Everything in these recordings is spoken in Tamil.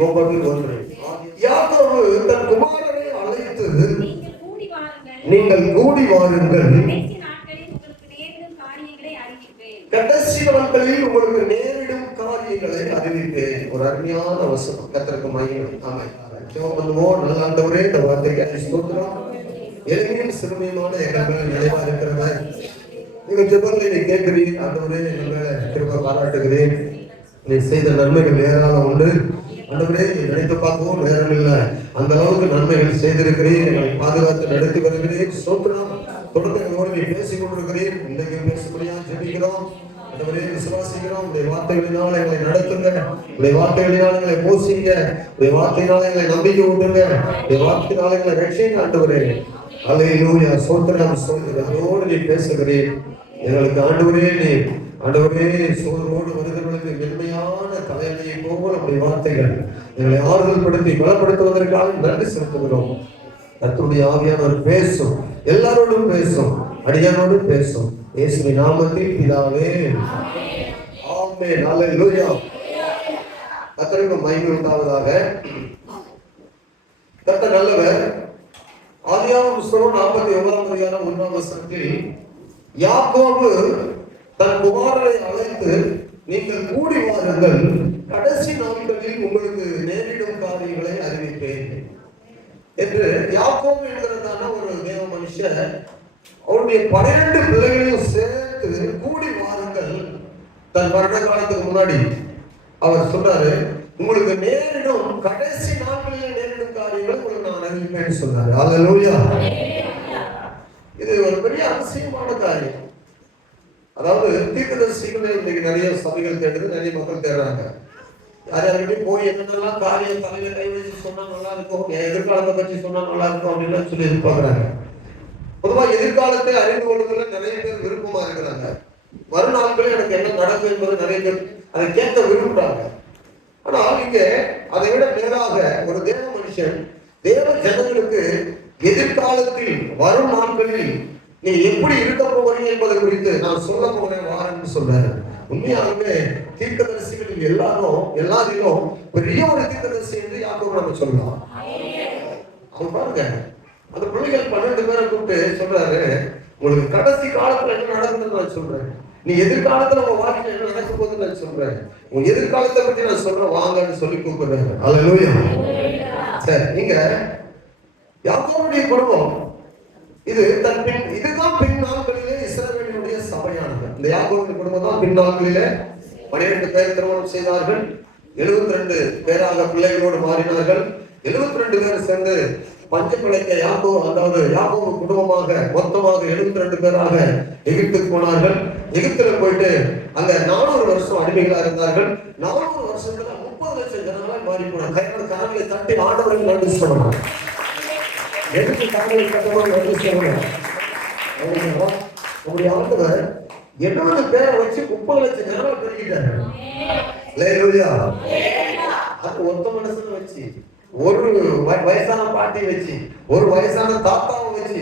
39:1. யாக்கோபு தன் குமாரனை அழைத்து, நீங்கள் கூடி வாருங்கள், கடைசி நாட்களில் உங்களுக்கு நேரிடும் காரியங்களை அறிவிப்பேன். ஒரு அருமையான வசனம். கர்த்தருக்கு மகிமை. ஆமென். ஜெபம் பண்ணுவோம். நல்ல ஆண்டவரே, இந்த வார்த்தைக்கு ஸ்தோத்திரம். எளிமையும் சிறுமையுமான எங்கள் மேல் நிறைவா இருக்கிறவர். நீங்க ஜெபங்களை நீ கேட்கிறீர். ஆண்டவரே, எங்கள் மேல கிருபை பாராட்டுகிறேன். நீ செய்த நன்மைகள் ஏராளம் உண்டு. ஆண்டவரே, நீ நினைத்து பார்க்கவும் நேரம் இல்லை. அந்த அளவுக்கு நன்மைகள் செய்திருக்கிறேன். எங்களை பாதுகாத்து நடத்தி வருகிறேன். ஸ்தோத்திரம். தொடர்ந்து எங்களோடு நீ பேசிக் கொண்டிருக்கிறேன். இன்றைக்கு பேசும்படியா ஜெபிக்கிறோம். ஆண்டவரே, விசுவாசிக்கிறோம். உடைய வார்த்தைகளினால் எங்களை நடத்துங்க. உடைய வார்த்தைகளினால் எங்களை போசிங்க. உடைய வார்த்தையினால் எங்களை நம்பிக்கை ஊட்டுங்க. உடைய வார்த்தையினால் எங்களை ரட்சிங்க. ஆண்டவரே, அல்லேலூயா. ஸ்தோத்திரம். அதோடு நீ பேசுகிறேன். எங்களுக்கு ஆண்டவரே, நீ ஆண்டவரே சோதரோடு வருகிறவர்களுக்கு மென்மையான தலையணையை போல நம்முடைய வார்த்தைகள் எங்களை ஆறுதல் படுத்தி பலப்படுத்துவதற்காக நன்றி செலுத்துகிறோம். கர்த்தருடைய ஆவியானவர் பேசும், எல்லாரோடும் பேசும், அடியானோடு பேசும். இயேசுவின் நாமத்தில் பிதாவே, ஆமென். அல்லேலூயா. கர்த்தருக்கு மகிமை உண்டாவதாக. கர்த்தர் நல்லவர். ஆதியாகமம் புத்தகம் 49ஆம் அதிகாரம் 1ஆம் வசனத்தில் யாக்கோபு தன் குமாரனை அழைத்து, நீங்கள் கூடி வாருங்கள், கடைசி நாட்களில் உங்களுக்கு நேரிடும் காரியங்களை அறிவிப்பேன் என்று யாக்கோபு என்கிறதான ஒரு தேவ மனுஷர் அவருடைய 12 பிள்ளைகளையும் சேர்த்து கூடி வாருங்கள். தன் வருட காலத்துக்கு முன்னாடி அவர் சொன்னாரு, உங்களுக்கு நேரிடும் கடைசி நாட்களில் நேரிடும் காரியங்களை உங்களுக்கு நான் அறிவிப்பேன்னு சொன்னாரு. அல்லேலூயா. இது ஒரு பெரிய அவசியமான காரியம். அதாவது தீர்க்கதரிசிகளை இன்னைக்கு நிறைய சபைகள் தேடுது, நிறைய மக்கள் தேடுறாங்க. யாரையும் போய் என்னென்னலாம் காரியம் தலையில கை வச்சு சொன்னா நல்லா இருக்கும், எதிர்காலத்தை பற்றி சொன்னா நல்லா இருக்கும் அப்படின்னு சொல்லி எதிர்பார்க்கிறாங்க. பொதுவா எதிர்காலத்தை அறிந்து கொள்வதில் நிறைய பேர் விருப்பமா இருக்கிறாங்க. வரும் நாட்களில் எனக்கு என்ன நடக்கும் என்பது நிறைய பேர் அதை கேட்க விரும்புறாங்க. ஆனால் இங்க அதை விட மேலாக ஒரு தேவ மனுஷன் தேவ ஜனங்களுக்கு எதிர்காலத்தில் வரும் நாட்களில் நீ எப்படி இருக்க போகிறீங்க என்பதை குறித்து நான் சொல்ல போகிறேன் வாரன்னு சொல்றாரு. உண்மையாகவே தீர்க்கதரிசிகளில் எல்லாரிலும் பெரிய ஒரு தீர்க்கதரிசி என்று யாக்கோபு நம்ம சொல்லலாம். அவங்க பாருங்க, அந்த பிள்ளைகள் 12 பேரை கூப்பிட்டு சொல்றாரு, உங்களுக்கு கடைசி காலத்துல என்ன நடக்குதுன்னு நான் சொல்றேன், நீ எதிர்காலத்துல உங்க வாழ்க்கையில என்ன நடக்க போகுதுன்னு நான் சொல்றேன், உங்க எதிர்காலத்தை பத்தி நான் சொல்றேன் வாங்கன்னு சொல்லி கூப்பிடுறாரு. அல்லேலூயா. சரி, நீங்க யாக்கோபுடைய குடும்பம் இதுதான் பின் நாட்களிலே இஸ்ரவேலினுடைய சபையானது. இந்த யாக்கோபின் குடும்பம் தான் பின் நாட்களிலே 12 பேர் திருமணம் செய்தார்கள். 72 பேராக பிள்ளைகளோடு மாறினார்கள். 72 பேர் சேர்ந்து பஞ்சப்பிழைக்க யாக்கோபு குடும்பமாக மொத்தமாக 72 பேராக எகிப்துக்கு போனார்கள். எகிப்துல போயிட்டு அங்க 400 வருஷம் அடிமைகளா இருந்தார்கள். 400 வருஷத்துல 30 லட்சம் ஜனங்களாய் மாறி போனாங்க. கரங்களை தட்டி ஆண்டவரை நன்றி சொல்லணும். எதுக்கு காரணங்களை கட்டணும் நன்றி சொல்லணும். உங்களுடைய ஆண்டவர் 70 பேரை வச்சு 30 லட்சம் ஜனங்கள் பெருகிட்டாரு. அல்லேலூயா. அது ஒத்த மனுஷனை வச்சு, ஒரு வயசான பாட்டியை வச்சு, ஒரு வயசான தாத்தாவை வச்சு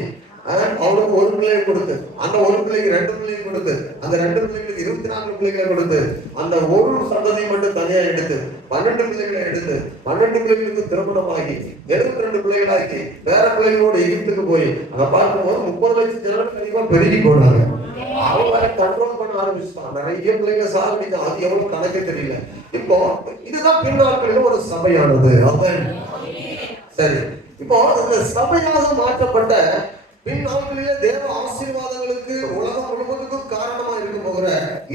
அவனுக்கு ஒரு பிள்ளையை கொடுத்து, அந்த ஒரு பிள்ளைக்கு 2 பிள்ளையை கொடுத்து, அந்த 2 பிள்ளைகளுக்கு 24 பிள்ளைகளை கொடுத்து, அந்த ஒரு சந்ததியை மட்டும் தனியா எடுத்து 12 பிள்ளைகளை எடுத்து 12 பிள்ளைகளுக்கு திருமணமாகி 72 பிள்ளைகளாக்கி வேற பிள்ளைகளோட எகிப்துக்கு போய் அங்க பார்க்கும்போது 30 லட்சம் ஜனங்கள் கண்டிப்பா பெருகி போனாங்க. அவங்க கண்ட்ரோல் பண்ண ஆரம்பிச்சுட்டான். நிறைய பிள்ளைங்க சாதிக்க, அது எவ்வளவு கணக்கு தெரியல. இப்போ இதுதான் பின்னாட்களில் ஒரு சபையானது. சரி, இப்போ இந்த சபையாக மாற்றப்பட்ட பின்னாட்களிலே தேவ ஆசீர்வாதங்களுக்கு உலகம் முழுவதுக்கும் காரணமா இருக்க போகிற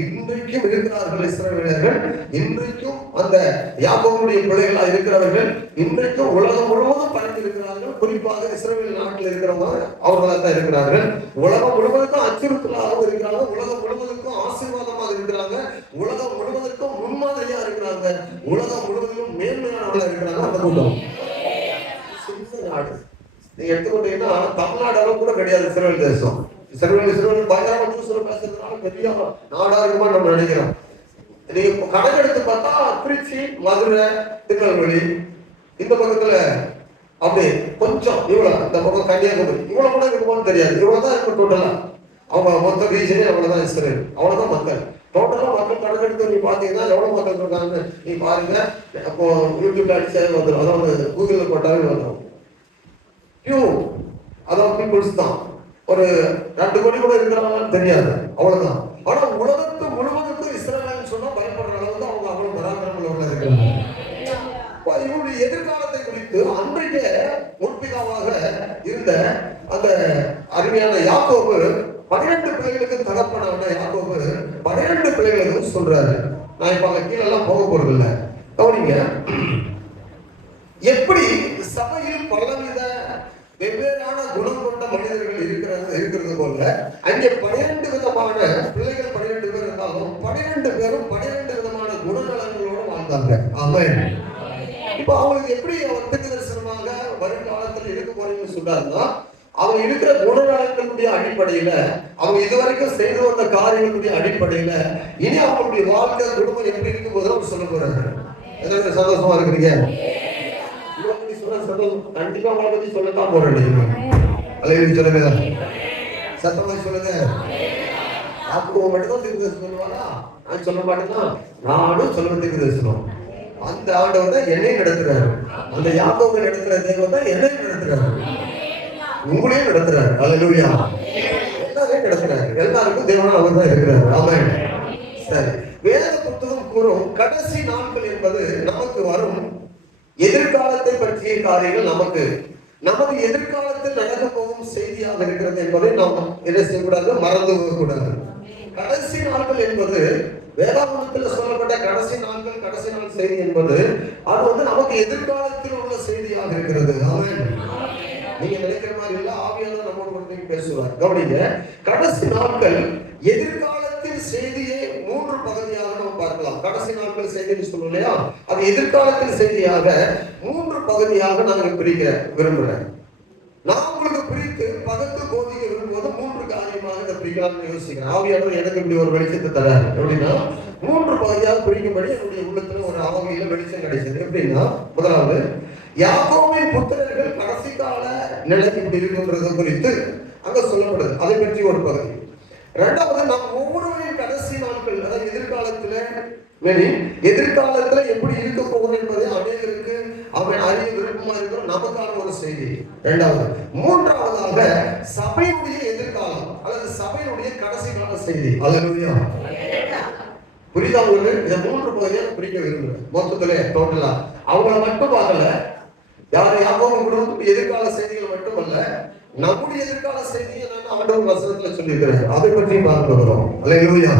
இன்றைக்கும் இருக்கிறார்கள் இஸ்ரவேலர்கள். இன்றைக்கும் அந்த யாக்கோபுடைய பிள்ளைகளா இருக்கிறவர்கள் இன்றைக்கும் உலகம் முழுவதும் பறந்திருக்கிறார்கள். குறிப்பாக இஸ்ரவேல் நாட்டில் இருக்கிறவங்க அவர்களாக தான் இருக்கிறார்கள். உலகம் முழுவதுக்கும் அச்சுறுத்தலாகவும் இருக்கிறாங்க. உலகம் முழுவதுக்கும் ஆசீர்வாதமாக இருக்கிறாங்க. உலகம் முழுவதற்கும் முன்மாதிரியா இருக்கிறாங்க. உலகம் முழுவதும் மேன்மையானவர்களா இருக்கிறாங்க. அந்த கூட்டம் சின்ன நாடு நீங்க எடுத்துக்கொண்டீங்கன்னா தமிழ்நாடு அளவு கூட கிடையாது இஸ்ரவேல் தேசம். இஸ்ரவேல் பயங்கரமா பேசுறதுனால பெரிய நாடா இருக்குமா நம்ம நினைக்கிறோம். நீங்க கணக்கெடுத்து பார்த்தா திருச்சி, மதுரை, திருநெல்வேலி, இந்த பக்கத்துல அப்படி கொஞ்சம் இவ்வளவு, இந்த பக்கம் கன்னியாகுமரி இவ்வளவு கூட இருக்குமான்னு தெரியாது. இவ்வளவுதான் இருக்கும் டோட்டலா. அவங்க மொத்த ரீஜனே அவ்வளவுதான் இஸ்ரவேல், அவ்வளவுதான் மக்கள். டோட்டலா மக்கள் கணக்கெடுத்து நீ பாத்தீங்கன்னா எவ்வளவு மக்கள் இருக்காங்க நீ பாருங்க. அப்போ யூடியூப்ல அடிச்சே வந்துடும், அதாவது கூகுள்ல போட்டாலே வந்துடும். அதாவது பீப்புள்ஸ் தான். ஒரு 2 கோடி கூட இருக்கிறாங்கன்னு தெரியாது, அவ்வளவுதான். ஆனா உலகத்து முழுவதுக்கும் இஸ்ரவேல்னு சொன்னா பயப்படுற அளவுக்கு அவங்க அவ்வளவு பராக்கிரமம் உள்ளவங்களா இருக்கிறாங்க. இவருடைய எதிர்காலத்தை குறித்து அன்றைய முற்பிதாவாக இருந்த அந்த அருமையான யாக்கோபு 12 பிள்ளைகளுக்கு தகப்பனான யாக்கோபு 12 பிள்ளைகளுக்கு சொல்றாரு. நான் இப்ப அங்க கீழே எல்லாம் போக போறது இல்லை, கவனிங்க. எப்படி சபையில் பலவித வெவ்வேறான குணம் கொண்ட மனிதர்கள் இருக்கிறது போல அங்கே 12 விதமான பிள்ளைகள் 12 பேர் இருந்தாலும் 12 பேரும் 12 விதமான குணநலங்களோடு வாழ்ந்தாங்க. ஆமென். இப்ப அவங்களுக்கு எப்படி அவர் தரிசனமாக வருங்காலத்தில் இருக்க போறீங்கன்னு சொல்றாருன்னா, அவங்க இருக்கிற குணநலங்களுடைய அடிப்படையில, அவங்க இதுவரைக்கும் செய்து வந்த காரியங்களுடைய அடிப்படையில இனி அவங்களுடைய வாழ்க்கை குடும்பம் எப்படி இருக்கும் போது அவர் சொல்ல போறாரு. எதாவது சந்தோஷமா இருக்கிறீங்க? கண்டிப்பா உங்களை பத்தி சொல்லத்தான் போறேன். அலைவலி சொல்லுங்க, சத்தமா சொல்லுங்க. அப்போ மட்டும்தான் தீர்க்கதரிசனம் சொல்லுவாரா? நான் சொல்ல மாட்டேன்னா நானும் சொல்ல தீர்க்கதரிசனம். அந்த ஆண்டவர் தான் என்னை நடத்துறாரு. அந்த யாக்கோபை நடத்துற தெய்வம் தான் என்னை நடத்துறாரு, உங்களையும் நடத்துறாரு. அல்லேலூயா. எல்லாரையும் நடத்துறாரு. எல்லாருக்கும் தேவனா அவர் தான் இருக்கிறார். ஆமென். சரி, வேத புத்தகம் கூறும் கடைசி நாட்கள் என்பது நமக்கு வரும் எதிர்காலத்தை பற்றிய காரியங்கள், நமது எதிர்காலத்தில் நடக்க போகும் செய்தியாக இருக்கிறது என்பதை நாம் என்ன செய்யக்கூடாது, மறந்து போகக்கூடாது. கடைசி நாட்கள் என்பது வேதாகமத்தில் சொல்லப்பட்ட கடைசி நாட்கள், கடைசி நாள் செய்தி என்பது அது நமக்கு எதிர்காலத்தில் உள்ள செய்தியாக இருக்கிறது. ஆமென். நீங்க நினைக்கிற மாதிரி இல்ல, ஆவியானவர் நம்மோடு வந்து பேசுவார். கவனிங்க, கடைசி நாட்கள் எதிர்காலத்தின் செய்தியை 3 பகுதியாக நம்ம பார்க்கலாம். கடைசி நாட்கள் செய்தின்னு சொல்லுவோம் இல்லையா, அது எதிர்காலத்தின் செய்தியாக 3 பகுதியாக நான் பிரிக்க விரும்புறேன். நான் உங்களுக்கு பிரித்து பகுத்து போதிக்க விரும்புவது 3 காரியமாக இதை பிரிக்கலாம்னு யோசிக்கிறேன். ஆவியானவர் எனக்கு இப்படி ஒரு வெளிச்சத்தை தராரு. எப்படின்னா 3 பகுதியாக பிரிக்கும்படி என்னுடைய உள்ளத்துல ஒரு ஆவியில வெளிச்சம் கிடைச்சது. எப்படின்னா, முதலாவது யாக்கோபின் புத்திரர்கள் கடைசி கால நிலை இப்படி இருக்குன்றது குறித்து அங்க சொல்லப்படுது, அதை பற்றி ஒரு பகுதி. இரண்டாவது, நாம் ஒவ்வொருவரின் கடைசி நாட்கள், அதாவது எதிர்காலத்துல எப்படி இருக்க போகுது என்பதை அநேகருக்கு அவன் அறிய விருப்பமா இருக்கிற நமக்கான ஒரு செய்தி. இரண்டாவது, மூன்றாவதாக சபையுடைய எதிர்காலம் அல்லது சபையுடைய கடைசி கால செய்தி. அல்லேலூயா. புரியுதா உங்களுக்கு? இந்த 3 பகுதியை பிரிக்க விரும்புறேன். மொத்தத்துல டோட்டலா அவங்கள மட்டும் பார்க்கல, யாக்கோபு குடும்பத்துக்கு எதிர்கால செய்திகள் மட்டுமல்ல, நம்முடைய எதிர்கால செய்தியை நான் ஆண்டவர் வசனத்துல சொல்லியிருக்கிறேன், அதை பற்றி பார்க்க போகிறோம். அல்லேலூயா.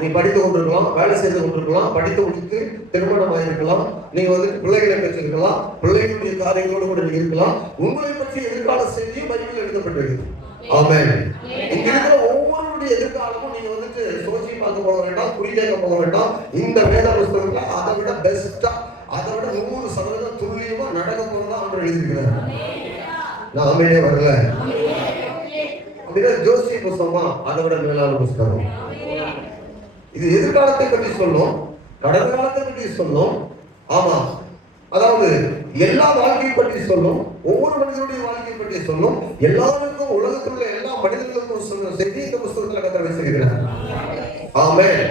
நீ படித்து கொண்டிருக்கலாம், வேலை செய்து கொண்டிருக்கலாம், படித்து முடித்து திருமணம் ஆகிருக்கலாம், நீங்க பிள்ளைகளை பெற்றிருக்கலாம், பிள்ளைகளுடைய காரியங்களோடு கூட நீங்க இருக்கலாம். உங்களை பற்றி எதிர்கால செய்தியும் பைபிளில் எழுதப்பட்டிருக்கு. ஆமென். இங்க இருக்கிற ஒவ்வொருடைய எதிர்காலமும் நீங்க சோசி பார்க்க போக வேண்டாம், குறிக்க போக வேண்டாம். இந்த வேத புஸ்தகத்துல அதை விட பெஸ்டா, அதை விட 100% துல்லியமா நடக்க போறதா அவர் எழுதியிருக்கிறார். நான் அமைதியே வரல அப்படின்னா ஜோசி புஸ்தகமா அதை விட மேலான புஸ்தகம். இது எதிர்காலத்தை பற்றி சொல்லும், கடந்த காலத்தை பற்றி சொல்லும். ஆமா, அதாவது எல்லா வாழ்க்கையை பற்றி சொல்லும், ஒவ்வொரு மனிதனுடைய வாழ்க்கையை பற்றி சொல்லும், எல்லாருக்கும் உலகத்தில் உள்ள எல்லா மனிதர்களுக்கும் சொல்ற செய்தி இந்த புஸ்தகத்துல கர்த்தர் வச்சிருக்கிறார். ஆமென்.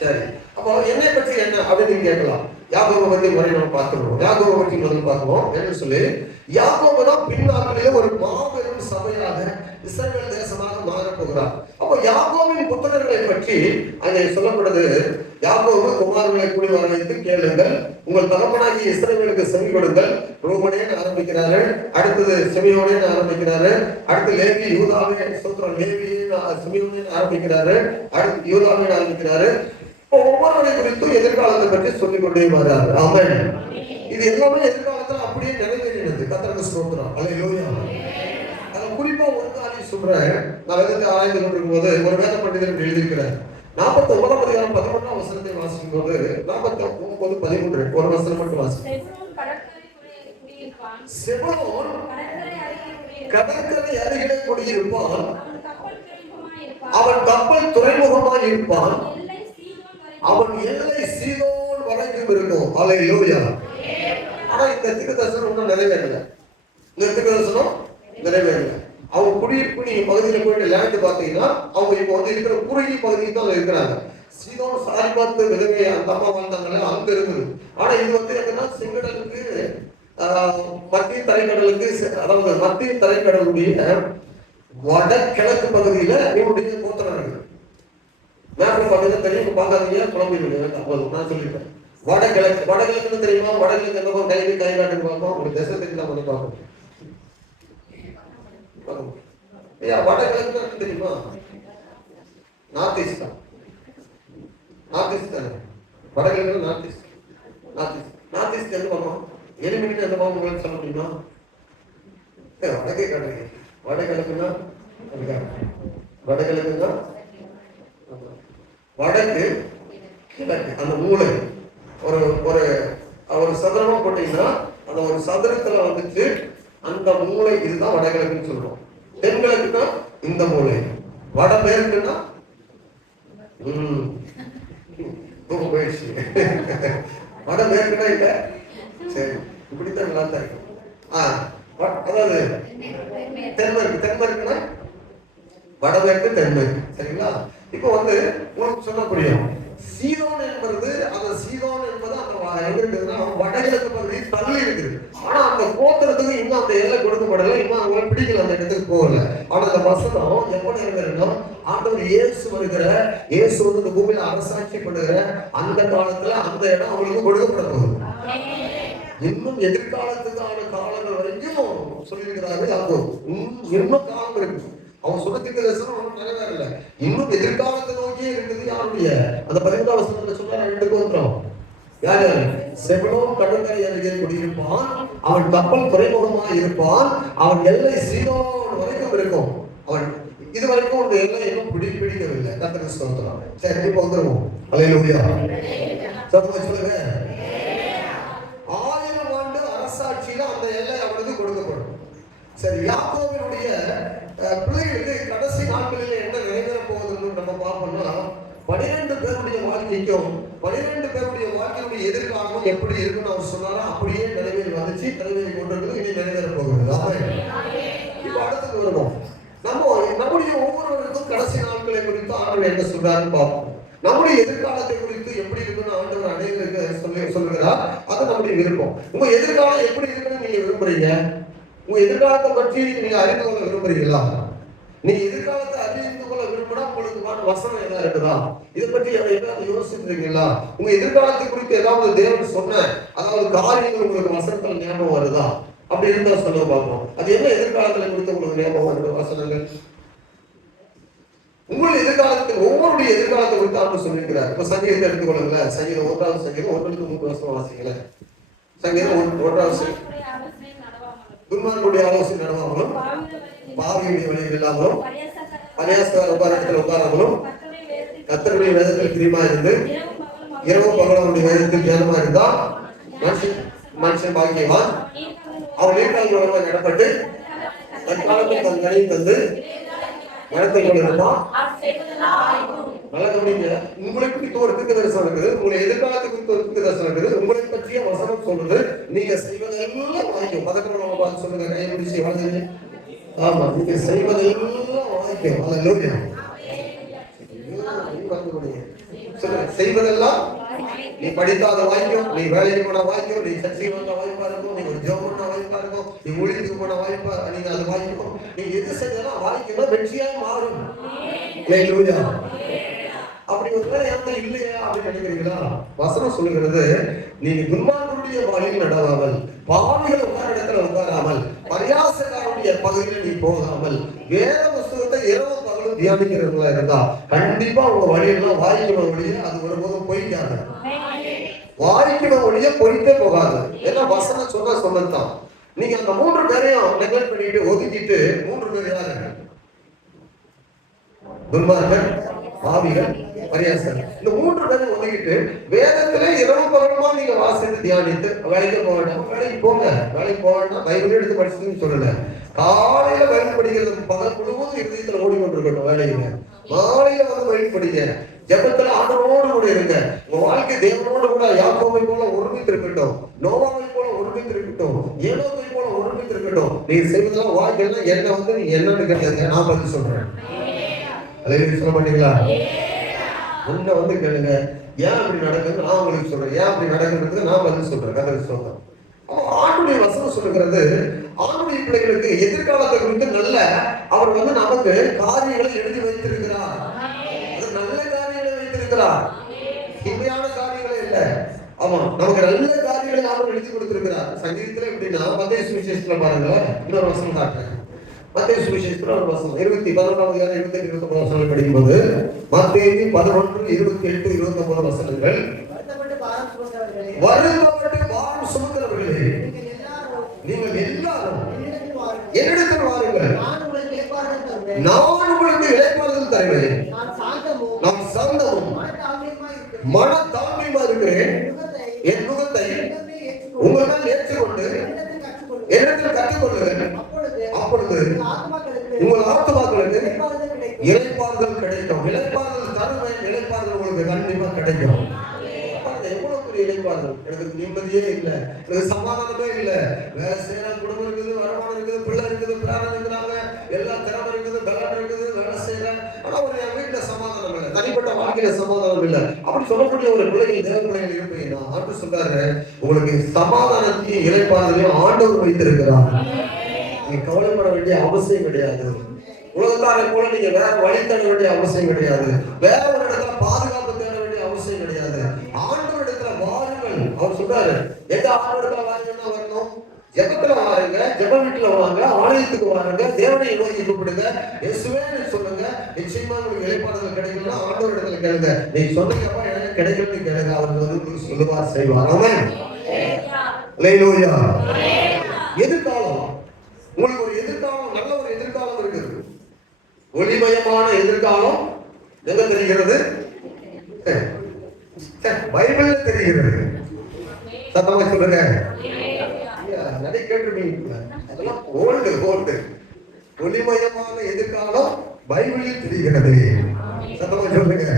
சரி, அப்போ என்னை பற்றி என்ன அப்படின்னு கேட்கலாம். யாக்கோபை பற்றி முறை நம்ம பார்த்துருவோம். யாக்கோபை பற்றி முதல்ல பார்ப்போம். என்ன சொல்லி, யாக்கோபு தான் பின்னாளிலே ஒரு மாபெரும் சபையாக இஸ்ரவேல் தேசமாக மாறப் போகிறார். அப்போ யாக்கோபின் புத்திரர்களை பற்றி அங்கே சொல்லப்படுது. யாக்கோபு குமாரர்களை கூடி வர வைத்து கேளுங்கள், உங்கள் தகப்பனாகிய இஸ்ரவேலுக்கு செவி கொடுங்கள். ரூபனேன்னு ஆரம்பிக்கிறாரு, அடுத்தது சிமியோனேன்னு ஆரம்பிக்கிறாரு, அடுத்து லேவி யூதாவே சூத்திரம் லேவி சிமியோனேன்னு ஆரம்பிக்கிறாரு, அடுத்து யூதாவே ஆரம்பிக்கிறாரு. ஒவ்வொருவரை குறித்தும் எதிர்காலத்தை பற்றி சொல்லிக் கொண்டே வர்றாரு. ஆமென். இது எல்லாமே எதிர்காலத்துல அப்படியே நிறைவேறினது. கர்த்தருக்கு ஸ்தோத்திரம். அல்லேலூயா. குறிப்பா ஒரு காரியம் சொல்றேன். நான் வேதத்தை ஆராய்ந்து கொண்டிருக்கும் போது ஒரு வேத பண்டிதர் எழுதியிருக்கிறார். 49ஆம் அதிகாரம் 11ஆம் வசனத்தை வாசிக்கும் போது 49:13 ஒரு வசனம் மட்டும் வாசிக்கும். செபுலோன் கடற்கரை அருகிலே குடியிருப்பான், அவன் கப்பல் துறைமுகமாய் இருப்பான், அவன் எல்லை சீதோன் வரைக்கும் இருக்கும். அல்லேலூயா. ஆனா இந்த தீர்க்கதரிசனம் இன்னும் நிறைவேறல. இந்த தீர்க்கதரிசனம் நிறைவேறல. அவங்க குடியிருப்பு பகுதியில போயிட்டு லேண்ட் பாத்தீங்கன்னா அவங்க இப்ப வந்து இருக்கிற குறுகிய பகுதியில் தான் இருக்கிறாங்க. சீதோன் சாரிபாத்து விதவை அந்த அம்மா வாழ்ந்தாங்களே அங்க இருக்குது. ஆனா இது வந்து என்னன்னா செங்கடலுக்கு மத்திய தரைக்கடலுக்கு, அதாவது மத்திய தரைக்கடலுடைய வடகிழக்கு பகுதியில இவருடைய கோத்திரம் இருக்கு. மேப் பாத்தீங்கன்னா தெரியும், பார்க்காதீங்க, குழம்பிடுங்க. நான் சொல்லிட்டேன். வடகிழக்குன்னு தெரியுமா? வடகிழக்கு எந்த கை காட்டுன்னு பார்ப்போம். உங்களுக்கு திசை தெரியலாம் பண்ணி பார்ப்போம். ஐயா வடகிழக்கு தெரியுமா? நார்த் ஈஸ்ட் தான். நார்த் ஈஸ்ட் தானே வடகிழக்கு. நார்த் ஈஸ்ட் எந்த பக்கம்? எலிமினேட் எந்த பக்கம் உங்களுக்கு சொல்ல முடியுமா? வடக்கே காட்டுறீங்க. வடகிழக்குன்னா வடகிழக்குன்னா வடக்கு கிழக்கு. அந்த மூளை ஒரு ஒரு ஒரு சதுரமா போட்டீங்கன்னா அந்த ஒரு சதுரத்துல வந்துட்டு அந்த மூளை இதுதான் வடகிழக்குன்னு சொல்றோம். தென்கிழக்குன்னா இந்த மூளை. வடமேற்குன்னா போயிடுச்சு. வடமேற்குன்னா இல்ல. சரி, இப்படித்தான் நல்லா தான் இருக்கும். அதாவது தென்மேற்குன்னா வடமேற்கு தென்மேற்கு. சரிங்களா? இப்போ வந்து உங்களுக்கு சொல்ல புரியும். சீதோன் என்பது அந்த எங்க இருக்குதுன்னா வடகிழக்கு பகுதி தள்ளி இருக்குது. ஆனா அந்த கோத்திரத்துக்கு இன்னும் அந்த எல்லை கொடுக்கப்படல. இன்னும் அவங்க பிடிக்கல, அந்த இடத்துக்கு போகல. ஆனா அந்த வசனம் எப்ப நிறைவேறணும்? ஆண்டவர் இயேசு வருகிற, இயேசு வந்து இந்த பூமியில அரசாட்சி பண்ணுகிற அந்த காலத்துல அந்த இடம் அவங்களுக்கு கொடுக்கப்பட போகுது. இன்னும் எதிர்காலத்துக்கான காலங்கள் வரைக்கும் சொல்லியிருக்கிறாரு. அப்போ இன்னும் காலம் இருக்கு. அவன் சொன்னதுக்கு தரிசனம் நிறைவேறல. இன்னும் எதிர்காலத்தை நோக்கியே இருக்குது. யாருடைய அந்த 15ஆம் வசனத்துல சொன்னா 2 கோத்திரம். யாரு? செபுலோன் கடற்கரை அருகே குடியிருப்பான், அவன் கப்பல் துறைமுகமாக இருப்பான், அவன் எல்லை சீதோன் வரைக்கும் இருக்கும். அவன் இது வரைக்கும் அந்த எல்லை இன்னும் பிடிக்கவில்லை. கர்த்தருக்கு ஸ்தோத்திரம். சரி, இப்ப வந்துருவோம். அல்லேலூயா. சத்தமா சொல்லுங்க. 1000 ஆண்டு அரசாட்சியில அந்த எல்லை அவனுக்கு கொடுக்கப்படும். சரி, யாக்கோபினுடைய பிள்ளைகளுக்கு கடைசி நாட்களில் என்ன நிறைவேற போகுதுன்னு நம்ம பார்ப்போம்னா 12 பேருடைய வாழ்க்கைக்கும் 12 பேருடைய வாழ்க்கையுடைய எதிர்காலமும் எப்படி இருக்குன்னு அவர் சொன்னாரா அப்படியே நிறைவேறி வந்துச்சு. நிறைவேறி கொண்டிருக்கிறது. இனி நிறைவேற போகிறது. இப்ப அடுத்தது வருவோம். நம்முடைய ஒவ்வொருவருக்கும் கடைசி நாட்களை குறித்து ஆண்டவர் என்ன சொல்றாருன்னு பார்ப்போம். நம்முடைய எதிர்காலத்தை குறித்து எப்படி இருக்குன்னு ஆண்டவர் அநேகருக்கு சொல்லுகிறார். அது நம்முடைய விருப்பம். உங்க எதிர்காலம் எப்படி இருக்குன்னு நீங்க விரும்புறீங்க? உங்க எதிர்காலத்தை பற்றி நீங்க அறிந்து கொள்ள விரும்புறீங்களா? நீங்க எதிர்காலத்தை அறிந்து கொள்ள விரும்பினா உங்களுக்கு வசனம் என்ன இருக்குதா? இதை பற்றி ஏதாவது யோசிச்சிருக்கீங்களா? உங்க எதிர்காலத்தை குறித்து ஏதாவது தேவன் சொன்ன அதாவது காரியங்கள் உங்களுக்கு வசனத்துல ஞாபகம் வருதா? அப்படி இருந்தா சொல்ல பார்ப்போம். அது என்ன எதிர்காலத்துல குறித்து உங்களுக்கு ஞாபகம் வருது வசனங்கள்? உங்களுடைய எதிர்காலத்தில் ஒவ்வொருடைய எதிர்காலத்தை குறித்து ஆண்டு சொல்லியிருக்கிறார். இப்ப சங்கீதத்தை எடுத்துக்கொள்ளுங்கள. சங்கீதம் 1ஆம் சங்கீதம் 1-3 வசனம் வாசிக்கல. சங்கீதம் 1ஆம் சங்கீதம். துன்மார்க்குடைய ஆலோசனை நடவாமலும், பாவியுடைய வழியில் இல்லாமலும், பரியாசக்கார உட்காரத்தில் உட்காராமலும், கர்த்தருடைய வேதத்தில் பிரியமா இருந்து இரவும் பகலும் அவருடைய வேதத்தில் தியானமா இருந்தா மனுஷன் பாக்கியவான். அவன் நீர்கால் உணவை நடப்பட்டு தற்காலத்தில் தன் கனியை தந்து நடத்தை கொண்டிருப்பான். நல்லா கவனிங்க. உங்களை குறித்து ஒரு தீர்க்க தரிசனம் இருக்குது. உங்களை எதிர்காலத்தை குறித்து ஒரு தீர்க்க தரிசனம் இருக்குது. உங்களை பற்றிய வசனம் சொல்றது. நீங்க செய்வதெல்லாம் வாய்க்கும். பதக்கமாக பார்த்து சொல்லுங்க. கையை பிடிச்சி வளர்ந்து. ஆமா, நீங்க செய்வதெல்லாம் வாய்க்கும். அல்லேலூயா. செய்வதெல்லாம் நீ படித்தாத வாய்க்கும், நீ வேலைக்கு போன வாய்க்கும், நீ சர்ச்சை பண்ண வாய்ப்பா இருக்கும், நீ ஒரு ஜோம் பண்ண வாய்ப்பா இருக்கும், நீ ஊழியத்துக்கு போன வாய்ப்பா நீங்க அது வாய்க்கும். நீ எது செஞ்சாலும் வாய்க்குன்னா வெற்றியாக மாறும். அல்லேலூயா. அப்படி ஒரு வேலை எந்த இல்லையா அப்படின்னு நினைக்கிறீங்களா? வசனம் சொல்லுகிறது, நீங்க துன்மார்க்கருடைய வழியில் நடவாமல், பாவிகள் உட்கார இடத்துல உட்காராமல், பரியாசக்காரருடைய பகுதியில் நீ போகாமல், வேத புஸ்தகத்தை இரவு பகலும் தியானிக்கிறவங்களா இருந்தா கண்டிப்பா உங்க வழியெல்லாம் வாய்க்கிற வழிய அது ஒருபோதும் பொய்க்காது. வாய்க்கிற வழிய பொய்த்தே போகாது. ஏன்னா வசனம் சொன்னதுதான். நீங்க அந்த 3 பேரையும் நெக்லெக்ட் பண்ணிட்டு ஒதுக்கிட்டு 3 பேர் யாரு? துன்மார்க்கர், பாவிகள், பரியாசர். இந்த 3 பேரும் ஒதுக்கிட்டு வேதத்திலே இரவு பகலுமா நீங்க வாசித்து தியானித்து வேலைக்கு போக வேண்டாம். வேலைக்கு போங்க. வேலைக்கு போக வேண்டாம். பைபிள் எடுத்து படிச்சுன்னு சொல்லல. காலையில பைபிள் படிக்கிறது பகல் முழுவதும் இதயத்துல ஓடிக்கொண்டிருக்கட்டும். வேலையில மாலையில வந்து பைபிள் படிங்க. ஜெபத்துல ஆண்டவரோடு கூட இருங்க. உங்க வாழ்க்கை தேவனோடு கூட யாக்கோபை போல ஒருமித்து இருக்கட்டும், நோவாவை போல ஒருமித்து இருக்கட்டும், ஏனோக்கை போல ஒருமித்து இருக்கட்டும். இருக்கட்டும். நீ செய்வதெல்லாம் வாழ்க்கையில என்ன வந்து நீ என்னன்னு கேட்டதுங்க, நான் பதில் சொல்றேன். அல்லேலூயா சொல்ல மாட்டீங்களா? உன்னை வந்து கேளுங்க, ஏன் அப்படி நடக்குது நான் உங்களுக்கு சொல்றேன். ஏன் அப்படி நடக்குறதுக்கு நான் பதில் சொல்றேன். கதை சொல்றேன். ஆண்டுடைய வசனம் சொல்லுகிறது, ஆண்டுடைய பிள்ளைகளுக்கு எதிர்காலத்தை குறித்து நல்ல அவர் வந்து நமக்கு காரியங்களை எழுதி வைத்திருக்கிறார். அது நல்ல காரியங்களை வைத்திருக்கிறார், தீமையான காரியங்களே இல்லை. ஆமா, நமக்கு நல்ல காரியங்களை அவர் எழுதி கொடுத்திருக்கிறார். சங்கீதத்துல எப்படின்னா, மத்தேயு சுவிசேஷத்துல பாருங்களேன், இன்னொரு வசனம் காட்டுறேன். மத்தேயு சுவிசேஷத்துல ஒரு வசனம் 11 வசனங்கள் படிக்கும்போது, மத்தேயு 11 28 29 வசனங்கள். வருத்தப்பட்டு பாரம் சுமக்கிறவர்களே, நீங்கள் எல்லாரும் என்னிடத்தில் வாருங்கள், நான் உங்களுக்கு இளைப்பாறுதல் தருவேன். நான் சாந்தமும் மனத்தாழ்மையுமா இருக்கிறேன். என் நுகத்தை உங்களால் ஏற்றுக்கொண்டு என்னிடத்தில் கற்றுக்கொள்ளுங்கள். அப்பொழுது உங்கள் ஆத்துமாக்களுக்கு இளைப்பாறுதல் கிடைக்கும். இளைப்பாறுதல் தருவேன். இளைப்பாறுதல் உங்களுக்கு கண்டிப்பா கிடைக்கும். எவ்வளவு பெரிய இளைப்பாறுதல்! எனக்கு நிம்மதியே இல்லை, எனக்கு சமாதானமே இல்லை. வேலை செய்யற குடும்பம் இருக்குது, வருமானம் இருக்குது, பிள்ளை இருக்குது, பிராணம் இருக்கிறாங்க, எல்லா திறமை இருக்குது, பலம் இருக்குது, வேலை செய்யறேன். ஆனா ஒரு என் வீட்டுல சமாதானம் இல்லை, தனிப்பட்ட வாழ்க்கையில சமாதானம் இல்லை. அப்படி சொல்லக்கூடிய ஒரு பிள்ளைகள், தேவ பிள்ளைகள் இருப்பீங்கன்னா, ஆண்டு சொல்றாரு, உங்களுக்கு சமாதானத்தையும் இளைப்பாறுதலையும் ஆண்டவர் வைத்திருக்கிறார். நீங்க கவலைப்பட வேண்டிய அவசியம் கிடையாது. உலகத்தாரை போல நீங்க வேற வழி தேட வேண்டிய அவசியம் கிடையாது. வேற ஒரு இடத்துல பாதுகாப்பு தேட வேண்டிய அவசியம் கிடையாது. ஆண்டவர் இடத்துல வாருங்கள். அவர் சொல்றாரு, எங்க ஆண்டவர் இடத்துல வாருங்கன்னா வரணும். ஜெபத்துல வாருங்க, ஜெப வீட்டுல வாங்க, ஆலயத்துக்கு வாருங்க, தேவனை நோக்கி கூப்பிடுங்க, இயேசுவே சொல்லுங்க. நிச்சயமா உங்களுக்கு இளைப்பாறுதல் கிடைக்கணும்னா ஆண்டவர் இடத்துல கேளுங்க. நீங்க சொன்னீங்கப்பா எனக்கு கிடைக்கணும்னு கேளுங்க, அவர் வந்து உங்களுக்கு சொல்லுவார், செய்வார். ஆமென். அல்லேலூயா. எதிர்காலம், உங்களுக்கு ஒரு எதிர்காலம், நல்ல ஒரு எதிர்காலம் இருக்குது. ஒளிமயமான எதிர்காலம் எங்க தெரிகிறது? பைபிள்ல தெரிகிறது. சத்தமா சொல்லுங்க. நிறைய கேட்டுருக்கீங்க. அதெல்லாம் ஓல்டு. ஒளிமயமான எதிர்காலம் பைபிளில் தெரிகிறது. சத்தமா சொல்லுங்க.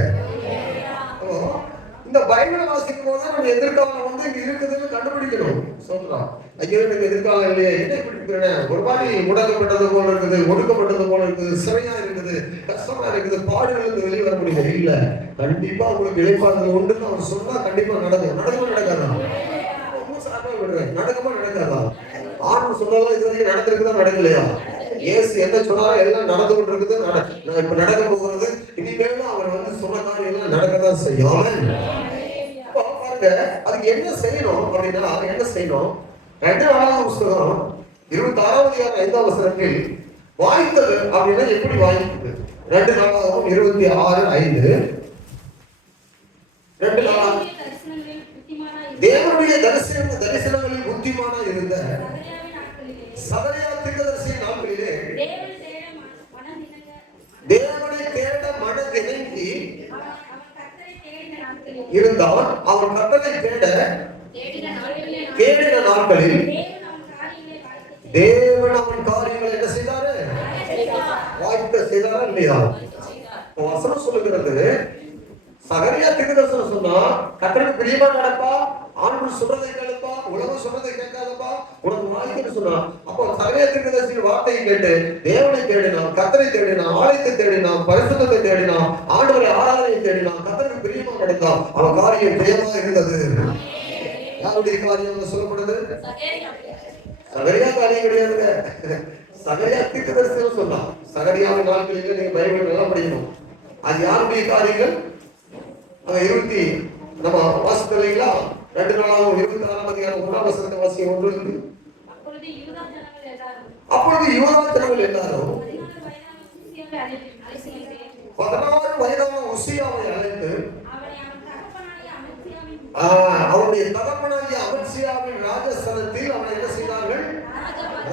இந்த பைபிளை வாசிக்கும் போது நம்ம எதிர்காலம் வந்து இங்க இருக்குதுன்னு கண்டுபிடிக்கணும். சொல்றான், ஐயோ எனக்கு எதிர்காலம் இல்லையா, என்ன இப்படி இருக்கிறேன், ஒரு மாதிரி முடக்கப்பட்டது போல இருக்குது, ஒடுக்கப்பட்டது போல இருக்குது, சிறையா இருக்குது, கஷ்டமா இருக்குது, பாடுகளுக்கு வெளியே வர முடியல. இல்ல, கண்டிப்பா உங்களுக்கு இளைப்பாறுதல் உண்டுன்னு அவர் சொன்னா கண்டிப்பா நடக்கும். நடக்குமா நடக்காதா? நடக்குமா நடக்காதா? ஆண்டு சொன்னாலும் இது வரைக்கும் நடந்திருக்குதா நடக்கலையா? இயேசு என்ன சொன்னாலும் எல்லாம் நடந்து கொண்டு இருக்குது, இப்ப நடக்க போகிறது. இனிமேலும் அவர் வந்து சொன்ன காரியம் எல்லாம் நடக்கதான் செய்யும். பாருங்க, அதுக்கு என்ன செய்யணும் அப்படின்னா, என்ன செய்யணும்? 2 புத்தகம் 26 வசனத்தில் வாய்த்தது அப்படின்னா எப்படி வாய்த்தது? 2 தேவனுடைய தரிசனங்களில் புத்திமானா இருந்த சகரியா தீர்க்கதரிசியின் நாட்களிலே தேவனை தேட மனதிறங்கி இருந்தான். அவன் கர்த்தரை தேடின நாட்களில் தேவன் அவன் காரியங்களை என்ன செய்தாரு? வாய்க்க செய்தாரா இல்லையா? வசனம் சொல்லுகிறது, சகரியா தீர்க்கதரிசனம் சொன்னா கர்த்தருக்கு பிரியமா நடப்பா, ஆண்டவர் சொல்றதை கேளுப்பா, உலகம் சொல்றதை கேட்காதப்பா, உனக்கு வாழ்க்கைன்னு சொன்னா. அப்போ சகரியா தீர்க்கதரிசியின் வார்த்தையை கேட்டு தேவனை தேடினான், கர்த்தரை தேடினான், ஆலயத்தை தேடினான், பரிசுத்தத்தை தேடினான், ஆண்டவரை ஆராதனையை தேடினான், கர்த்தருக்கு பிரியமா நடந்தான். அவன் காரியம் பிரியமா இருந்தது. யாருடைய காரியம் சொல்லப்படுது? சகரியா காரியம் கிடையாதுங்க. சகரியா தீர்க்கதரிசனம் சொன்னான். சகரியாவின் நாட்களில் நீங்க பைபிள் எல்லாம் படிக்கணும். அது யாருடைய காரியங்கள்? நம்ம வாசித்தோம் இல்லைங்களா? 2 வசனத்தை வாசிக்க 1. அப்பொழுது யூதா ஜனங்கள் எல்லாரும் 16 வயதான உசியாவை அழைத்து அவருடைய தகப்பனாகிய அமத்சியாவின் ராஜஸ்தானத்தில் அவனை என்ன செய்தார்கள்?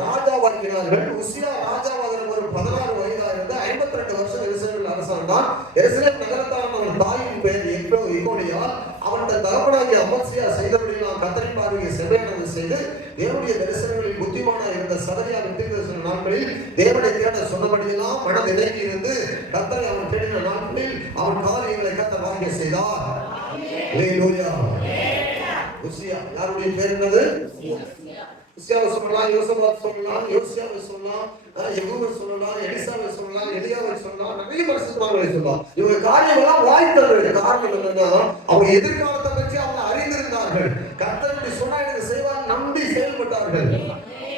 ராஜாவாக்கினார்கள். உசியா ராஜாவாகிற ஒரு 16 வயதாக இருந்து 52 வருஷம் எருசலேமில் அரசாண்டான். எருசலேம் நகரத்தான அவன் தாயின் பெயர் எக்கோனியால். அவன் தன் தகப்பனாகிய அமத்சியா செய்தபடியெல்லாம் கர்த்தரின் பார்வையை செவ்வையானது செய்து தேவனுடைய தரிசனங்களில் புத்திமானா இருந்த சகரியாவின் தீர்க்கதரிசன நாட்களில் தேவனை தேட சொன்னபடியெல்லாம் மனதிறங்கி இருந்து கர்த்தரை அவன் தேடின நாட்களில் அவன் காரியங்களை கர்த்தர் வாங்கிய செய்தார். அல்லேலூயா. உசியா யாருடைய பேர் என்னது? உசியாவை சொல்லலாம், யோசபாத் சொல்லலாம், யோசியாவை சொல்லலாம், யெகூவை சொல்லலாம், எலிசாவை சொல்லலாம், எலியாவை சொல்லலாம், நிறைய பரிசுத்தவான்களை சொல்லலாம். இவங்க காரியமெல்லாம் வாய்த்தது. காரணம் என்னன்னா அவங்க எதிர்காலத்தை பற்றி அவங்க அறிந்திருந்தார்கள். கர்த்தர் இப்படி சொன்னா எனக்கு செய்வார் நம்பி செயல்பட்டார்கள்.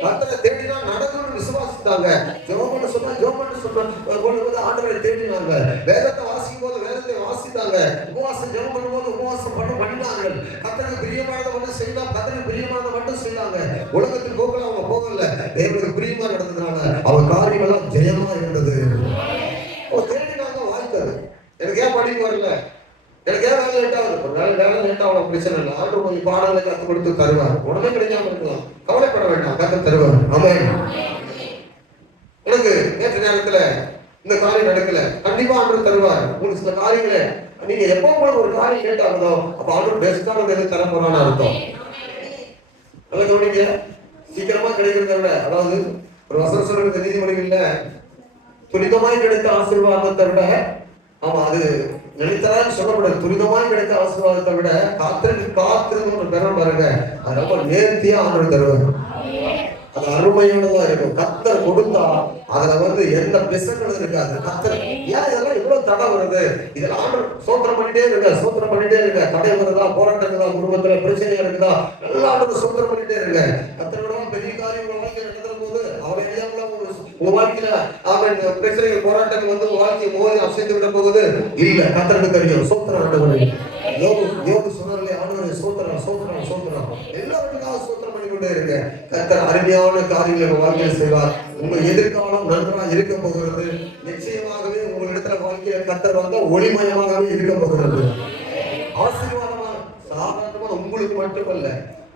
கர்த்தரை தேடினா நடக்கும்னு விசுவாசித்தாங்க. ஜெபம்னு சொன்னா ஜெபம்னு சொல்லும்போது ஆண்டவரை தேடினாங்க. வேதத்தை வாசிக்கும் போது வேதத்தை வாசித்தாங்க. உபவாசம் ஜெபம் பண்ணும்போது உபவாசம் பண்ணினார்கள். கர்த்தருக்கு பிரியமானதை மட்டும் செய்யலாம், கர்த்தருக்கு பிரியமானதை மட்டும் செய்யலாங்க. உலகத்துக்கு போகல அவங்க போகல. தேவனுக்கு பிரியமா நடந்ததுனால அவங்க காரியம் எல்லாம் ஜெயமா இருந்தது. தேடினாங்க, வாய்த்தது. எனக்கு ஏன் படிக்க வரல, எனக்கு ஏன் வேலை லேட்டா இருக்கும், வேலை லேட்டா அவ்வளவு பிரச்சனை இல்லை. ஆண்டு கொஞ்சம் பாடங்களை கற்றுக் கொடுத்து தருவார். உடனே கிடைக்காம இருக்கலாம், கவலைப்பட வேண்டாம், கற்று தருவார். ஆமென். எனக்கு நேற்று நேரத்துல இந்த காரியம் நடக்கல, கண்டிப்பா ஆண்டு தருவார். உங்களுக்கு சில காரியங்களை நீங்க எப்போ உங்களுக்கு ஒரு காரியம் லேட் ஆகுதோ அப்ப ஆண்டு பெஸ்டானது எது தர போறான்னு அர்த்தம். அதை கவனிங்க. சீக்கிரமா கிடைக்கிறத விட, அதாவது ஒரு வசனம் சொல்ற நீதிமொழிகள்ல துரிதமாய் கிடைத்த ஆசீர்வாதத்தை விட, ஆமா அது நினைத்தரான்னு சொல்லக்கூடாது, துரிதமாய் கிடைத்த ஆசீர்வாதத்தை விட காத்திருந்து ஒரு பெற பாருங்க, அது ரொம்ப நேர்த்தியா ஆண்டு தருவாங்க. அது அருமையானதா இருக்கும். கர்த்தர் கொடுத்தா அதுல எந்த பிசங்களும் இருக்காது. கர்த்தர் ஏன் இதெல்லாம் இவ்வளவு தடை வருது, இதெல்லாம் ஆண்டு சோத்திரம் பண்ணிட்டே இருங்க, சோத்திரம் பண்ணிட்டே இருங்க. தடை வருதா, போராட்டங்களா, குடும்பத்துல பிரச்சனை இருக்குதா, எல்லாரும் சோத்திரம் பண்ணிட்டே இருங்க. கர்த்தரோட பெரிய காரியம் வாழ்க்கையில நடந்துற போது அவரை எல்லாம் உங்க வாழ்க்கையில அவன் பிரச்சனைகள் போராட்டங்கள் உங்க வாழ்க்கையை மோதி அசைந்து விட போகுது இல்ல. கர்த்தருக்கு தெரியும். சோத்திரம் ஆண்டவரே, யோகு சொன்னார்களே, ஆண்டவரே சோத்திரம் சோத்திரம் சோத்திரம், எல்லாருக்காக சோத்திரம் பண்ணி கொண்டே இருங்க. கர்த்தர் அருமையான காரியங்களை உங்க வாழ்க்கையில் செய்வார். உங்க எதிர்காலம் நன்றாக இருக்க போகிறது. நிச்சயமாகவே உங்களிடத்துல வாழ்க்கையில கர்த்தர் ஒளிமயமாகவே இருக்க போகிறது. ஆசீர்வாதமா சாதாரணமா உங்களுக்கு மட்டுமல்ல,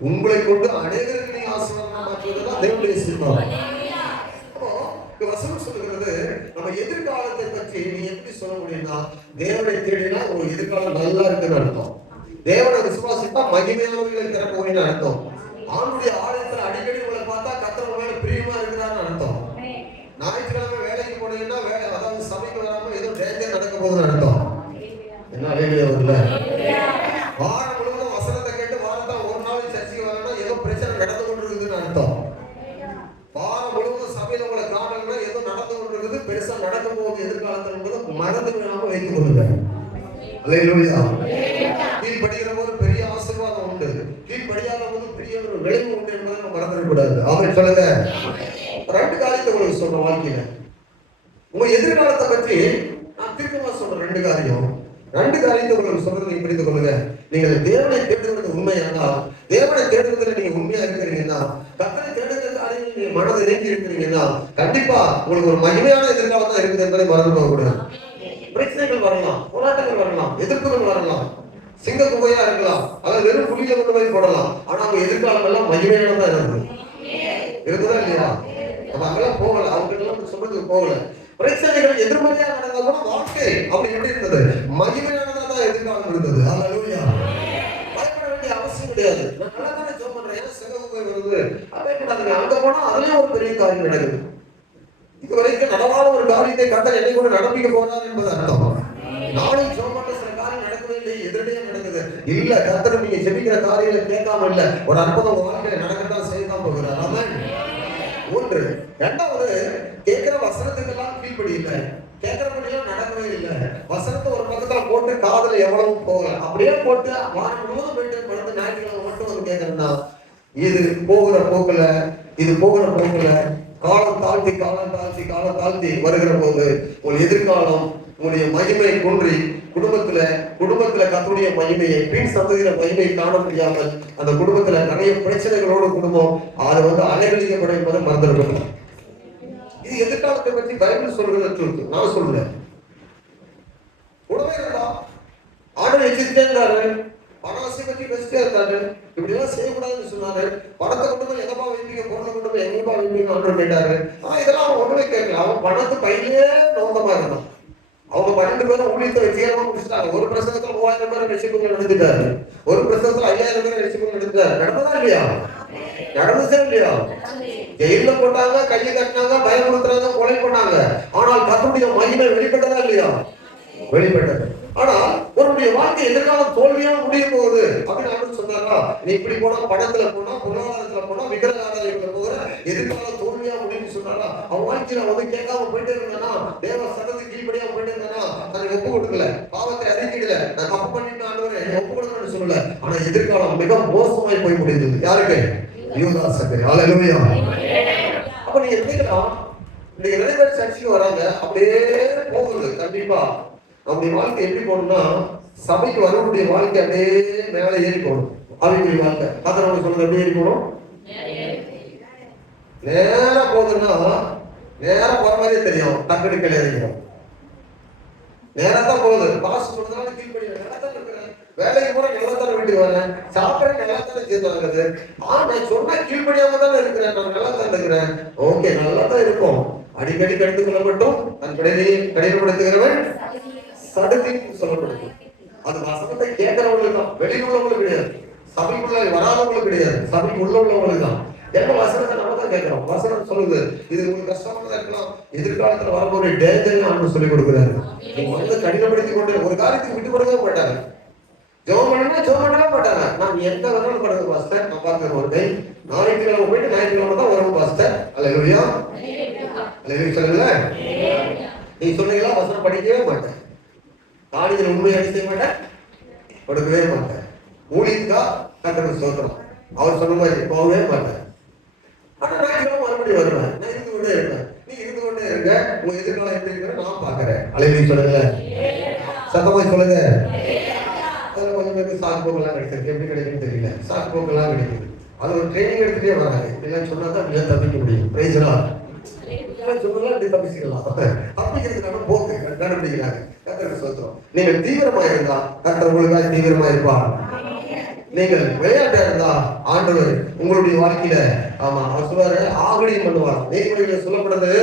உங்களை கொண்டு அநேகருக்கு நீங்க ஆசீர்வாதமா மாற்றுவதுதான் தேவனுடைய சித்தம். வசனம் சொல்லுகிறது, நம்ம எதிர்காலத்தை பற்றி நீ எப்படி சொல்ல முடியும்னா, தேவனை தேடினா உங்க எதிர்காலம் நல்லா இருக்குன்னு அர்த்தம். தேவனை விசுவாசித்தா மகிமையானவர்களை திறப்போன்னு அர்த்தம். ஆண்டுடைய ஆலயத்துல அடிக்கடி உங்களை பார்த்தா கர்த்தர் மேல பிரியமா இருக்கிறான்னு அர்த்தம். ஞாயிற்றுக்கிழமை வேலைக்கு போனீங்கன்னா அதாவது சபைக்கு வராம ஏதோ டேஞ்சர் நடக்க போகுதுன்னு அர்த்தம். என்ன வேலையா வரல, வாரம் முழுவதும் வசனத்தை கேட்டு வாரத்தான் ஒரு நாள் சர்ச்சைக்கு வரணும்னா ஏதோ பிரச்சனை நடந்து கொண்டிருக்குதுன்னு அர்த்தம். வாரம் முழுவதும் சபையில உங்களை காணணும்னா ஏதோ நடந்து கொண்டிருக்குது, பெருசா நடக்கும் போது எதிர்காலத்தில் மறந்து விடாம வைத்துக் கொள்ளுங்க. அல்லேலூயா. கீழ்படிகிற போது பெரிய ஆசீர்வாதம் உண்டு, கீழ்படியாத போது பெரிய ஒரு விளைவு உண்டு என்பதை நம்ம மறந்துடக்கூடாது. ஆமென் சொல்லுங்க. ரெண்டு காரியத்தை உங்களுக்கு சொல்ற வாழ்க்கையில உங்க எதிர்காலத்தை பற்றி நான் திரும்பமா சொல்றேன். ரெண்டு காரியத்தை உங்களுக்கு சொல்றது நீங்க புரிந்து கொள்ளுங்க. நீங்கள் தேவனை தேடுவது உண்மையானா, தேவனை தேடுவதில் நீங்க உண்மையா இருக்கிறீங்கன்னா, கர்த்தரை தேடுகிற காரியங்கள் நீங்க மனதை இணைந்து இருக்கிறீங்கன்னா, கண்டிப்பா உங்களுக்கு ஒரு மகிமையான எதிர்காலம் தான் இருக்குது என்பதை மறந்து போகக்கூடாது. பிரச்சனைகள் வரலாம், போராட்டங்கள் வரலாம், எதிர்ப்புகள் வரலாம், சிங்க குகையா இருக்கலாம், அதாவது வெறும் புள்ளியில கொண்டு போய் போடலாம். ஆனா அவங்க எதிர்காலம் எல்லாம் மகிமையானதா இருக்குதா இல்லையா? நம்ம அங்கெல்லாம் போகல, அவங்க எல்லாம் சொல்றதுக்கு போகல. பிரச்சனைகள் எதிர்மறையா நடந்தா கூட வாழ்க்கை அப்படி எப்படி இருந்தது, மகிமையானதா தான் எதிர்காலம் இருந்தது. அல்லேலூயா. பயப்பட வேண்டிய அவசியம் கிடையாது. நான் நல்லா தானே ஜெபம் பண்றேன், சிங்க குகை வருது, அதே கூடாதுங்க. அங்க போனா அதுலயும் ஒரு பெரிய காரியம் நடக்குது. இதுவரைக்கும் நடவாத ஒரு காரியத்தை கர்த்தர் என்னை கூட நடப்பிக்க போறார் என்பது அர்த்தம். நாளை ஜெபம் பண்ற சில காரியம் நடக்கவே இல்லை, எதிரடியா நடக்குது இல்ல. கர்த்தர் நீங்க ஜெபிக்கிற காரியங்களை கேட்காம இல்ல, ஒரு அற்புதம் உங்க வாழ்க்கையில நடக்கத்தான் செய்யதான் போகிறார். ஆமென். ஒன்று. இரண்டாவது, கேட்கிற வசனத்துக்கெல்லாம் கீழ்ப்படி இல்லை, கேட்கிறபடியெல்லாம் நடக்கவே இல்லை. வசனத்தை ஒரு பக்கத்துல போட்டு காதுல எவ்வளவு போகல, அப்படியே போட்டு வாரம் முழுவதும் போயிட்டு படுத்து ஞாயிற்றுக்கிழமை மட்டும் கேட்கறேன்னா இது போகிற போக்குல காலம் தாழ்த்தி வருகிற போது உங்கள் எதிர்காலம், உங்களுடைய மகிமை குன்றி குடும்பத்துல கர்த்தருடைய மகிமையை, பின் சந்ததியில மகிமையை காண முடியாமல் அந்த குடும்பத்துல நிறைய பிரச்சனைகளோடு குடும்பம் அது அலைகழிக்கப்படும் என்பதை மறந்துடணும். இது எதிர்காலத்தை பற்றி பைபிள் சொல்றது, நான் சொல்றேன். உடனே ஆண்டவர் எச்சரிக்கையா இருந்தாரு, பணவாசி பற்றி பேசிட்டே இருந்தாரு, இப்படி எல்லாம் செய்யக்கூடாதுன்னு சொன்னாரு. பணத்தை கொண்டு போய் எங்கப்பா வைப்பீங்க, பொருளை கொண்டு போய் எங்கப்பா வைப்பீங்க ஆண்டவர் கேட்டாரு. இதெல்லாம் அவன் ஒண்ணுமே கேட்கல. அவன் பணத்து கையிலே நோக்கமா இருந்தான். அவங்க 12 பேரும் ஊழியத்தை வெற்றிகரமா முடிச்சுட்டாங்க. ஒரு பிரசங்கத்துல 3000 பேரை ரட்சிப்புகள் நடந்துட்டாரு, ஒரு பிரசங்கத்துல 5000 பேரை ரட்சிப்புகள் நடந்துட்டாரு. நடந்ததா இல்லையா? நடந்துச்சா இல்லையா? ஜெயில போட்டாங்க, கையை கட்டினாங்க, பயமுறுத்துறாங்க, கொலை பண்ணாங்க. ஆனால் கர்த்தருடைய மகிமை வெளிப்பட்டதா இல்லையா? வெளிப்பட்டது. ஆனால் ஒரு உன்னுடைய வாழ்க்கை எதிர்காலம் தோல்வியா முடிய போகுது அப்படின்னு ஆண்டு சொன்னாரா? நீ இப்படி போனா, பணத்துல போனா, பொருளாதாரத்துல போனா, விக்கிரக ஆராதனைக்குள்ள போகிற, எதிர்காலம் தோல்வியா முடியும்னு சொன்னாரா? அவன் வாழ்க்கையில வந்து கேட்காம போயிட்டே இருந்தானா, தேவ சட்டத்துக்கு கீழ்படியாம போயிட்டே இருந்தானா, நான் ஒப்பு கொடுக்கல, பாவத்தை அறிக்கையில, நான் தப்பு பண்ணிட்டு ஆண்டவரே ஒப்பு கொடுக்கணும்னு சொல்லல. ஆனா எதிர்காலம் மிக மோசமாய் போய் முடிந்தது. யாருக்கு? யூதாசுக்கு. ஹல்லேலூயா. அப்ப நீங்க கேட்கலாம், இன்னைக்கு நிறைய பேர் சர்ச்சுக்கு வராங்க, அப்படியே போகுது. கண்டிப்பா நம்முடைய வாழ்க்கை எப்படி போகணும்னா, சபைக்கு வரக்கூடிய வாழ்க்கை அப்படியே மேலே ஏறி போகணும். அவங்க வாழ்க்கை கத்தர் சொல்றது எப்படி ஏறி போகணும்? நேரா போகுதுன்னா நேரா போற மாதிரியே தெரியும், டக்குனு கிடையாது. நேரா தான் போகுது. பாஸ் சொல்றதுனால கீழ்படி நல்லா தான் இருக்கிறேன், வேலைக்கு போற நல்லா தானே வீட்டுக்கு வரேன், சாப்பிட நல்லா தானே சேர்த்து வாங்குது. நான் சொன்னா கீழ்படியாம தானே இருக்கிறேன், நான் நல்லா தான் இருக்கிறேன். ஓகே, நல்லா தான் இருக்கும். அடிக்கடி கடித்து கொள்ளப்பட்டும் தன் கடினப்படுத்துகிறவன் சடுதின்னு சொல்லப்படுது. அது வசனத்தை கேட்கிறவங்களுக்கு தான், வெளியில் உள்ளவங்களுக்கு கிடையாது. சபைக்குள்ள வராதவங்களுக்கு கிடையாது, சபைக்கு உள்ள உள்ளவங்களுக்கு தான். என்ன வசனத்தை நம்ம தான் கேட்கிறோம். வசனம் சொல்லுது, இது உங்களுக்கு கஷ்டமானதா இருக்கலாம், எதிர்காலத்துல வரப்போற டேஞ்சர் ஆண்டு சொல்லி கொடுக்குறாரு. நீங்க வந்து கடினப்படுத்தி கொண்டு ஒரு காரியத்துக்கு விட்டு கொடுக்கவே மாட்டாங்க. ஜெபம் பண்ணா ஜெபம் பண்ணவே மாட்டாங்க. நான் எந்த வேணாலும் பண்ணுங்க பாஸ்டர், நான் பார்க்கிறேன் ஒரு கை ஞாயிற்றுக்கிழமை போயிட்டு ஞாயிற்றுக்கிழமை தான் வருவோம் பாஸ்டர். அல்லேலூயா அல்லேலூயா சொல்லுங்க. நீ சொன்னீங்களா வசனம் படிக்கவே மாட்டேன், காணிகள் உண்மையை செய்ய மாட்டேன், கொடுக்கவே மாட்டேன். ஊழியத்துக்கா கர்த்தருக்கு ஸ்தோத்திரம், அவர் சொன்ன மாதிரி போகவே மாட்டேன். ஆனா ஞாயிற்றுக்கிழமை மறுபடியும் வருவேன், நான் இருந்து கொண்டே இருப்பேன். நீ இருந்து கொண்டே இருக்க, உங்க எதிர்காலம் எப்படி இருக்கிற நான் பாக்குறேன். அல்லேலூயா சொல்லுங்க, சத்தமா சொல்லுங்க. கொஞ்சம் பேருக்கு சாக்கு போக்கெல்லாம் கிடைச்சிருக்கு, எப்படி கிடைக்குன்னு தெரியல. சாக்கு போக்கெல்லாம் கிடைக்குது, அது ஒரு ட்ரைனிங் எடுத்துட்டே வராங்க. இப்படிலாம் சொன்னா தான் அப்படியே தப்பிக்க முடியும். பிரைஸ்லா சொன்னா அப்படி தப்பிச்சுக்கலாம். தப்பிக்கிறதுக்கான போக்கு கண்டுபிடிக்கிறாங்க. கர்த்தருக்கு ஸ்தோத்திரம். நீங்கள் தீவிரமா இருந்தா கர்த்தர் உங்களுக்காக தீவிரமா இருப்பார். நீங்கள் விளையாட்டா இருந்தா ஆண்டவர் உங்களுடைய வாழ்க்கையில ஆமா அவர் சொல்லுவாரு, ஆகடியும் பண்ணுவார். நீதிமொழிகளில் சொல்லப்படுது,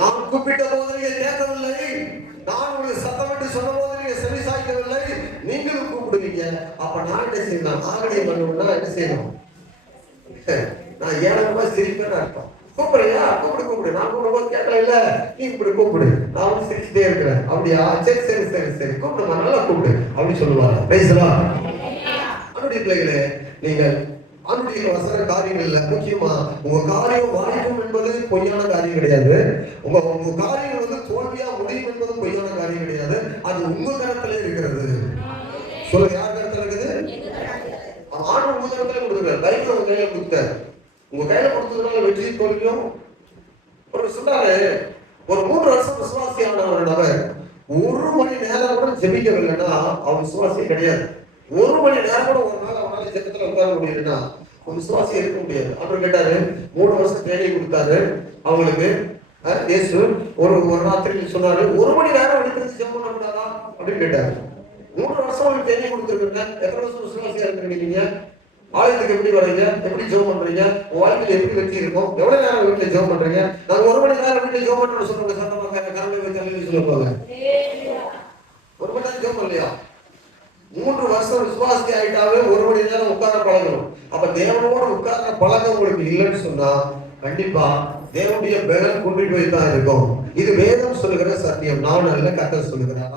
நான் கூப்பிட்ட போது நீங்க கேட்கவில்லை, நான் உங்களுக்கு சத்தமிட்டு சொன்ன போது நீங்க செவி சாய்க்கவில்லை, நீங்களும் கூப்பிடுவீங்க. அப்ப நான் என்ன செய்யணும்? ஆகடியும் பண்ணணும்னா என்ன செய்யணும்? நான் ஏழமா சிரிப்பேன்னு அர்த்தம். கூப்பிடுறியா? கூப்பிடு. நான் கூப்பிடும்போது கேட்கல இல்ல, நீ இப்படி கூப்பிடு, நான் வந்து சிரிச்சுட்டே இருக்கிறேன். அப்படியா? சரி சரி சரி சரி கூப்பிடுமா, நல்லா கூப்பிடு அப்படின்னு சொல்லுவாங்க. பிரைஸ்லா. அன்னுடைய பிள்ளைகளே, நீங்கள் அன்னுடைய வசன காரியங்கள்ல முக்கியமா உங்க காரியம் வாய்க்கும் என்பது பொய்யான காரியம் கிடையாது. உங்க காரியம் வந்து தோல்வியா முடியும் என்பதும் பொய்யான காரியம் கிடையாது. அது உங்க கருத்துல இருக்கிறது. சொல்ல யார் கருத்துல இருக்குது? ஆண்டு உங்க கருத்துல கொடுத்துருக்காரு. பைபிள் உங்க கையில கொடுத்தாரு. உங்க கையில கொடுத்ததுனால வெற்றி தோல்வியும். ஒரு சொன்னாரு, ஒரு 3 வருஷம் விசுவாசியான ஒரு நபர் 1 மணி நேரம் கூட ஜெபிக்கவில்லைன்னா அவன் விசுவாசியே கிடையாது. 1 மணி நேரம் கூட ஒரு நாள் அவனால ஜெபத்துல உட்கார முடியுதுன்னா அவன் விசுவாசியே இருக்க முடியாது. அப்புறம் கேட்டாரு, 3 வருஷம் ட்ரைனிங் கொடுத்தாரு அவங்களுக்கு இயேசு. ஒரு ராத்திரியில் சொன்னாரு, 1 மணி நேரம் எடுத்து ஜெபம் பண்ண கூடாதா அப்படின்னு கேட்டாரு. 3 வருஷம் உங்களுக்கு ட்ரைனிங் கொடுத்துருக்குங்க, எத்தனை வருஷம் விசுவாசியா இருக்கிறீங்க? ஆலயத்துக்கு எப்படி வரீங்க? எப்படி ஜெபம் பண்றீங்க? உங்க வாழ்க்கையில எப்படி வெற்றி இருக்கும்? எவ்வளவு நேரம் வீட்டுல ஜெபம் பண்றீங்க? நாங்க 1 மணி நேரம் வீட்டுல ஜெபம் பண்றோம்னு சொல்றாங்க. சத்தமாக கரங்களை வைத்து அல்லேலூயா சொல்லுவாங்க. 1 மணி நேரம் ஜெபம் பண்ணலையா? 3 வருஷம் விசுவாசி ஆயிட்டாவே 1 மணி நேரம் உட்கார பழகணும். அப்ப தேவனோடு உட்கார்ற பழக்கம் உங்களுக்கு இல்லைன்னு சொன்னா கண்டிப்பா தேவனுடைய பலன் குன்றி போய் தான் இருக்கும். இது வேதம் சொல்லுகிற சத்தியம், நான் அல்ல, கர்த்தர் சொல்லுகிறார்.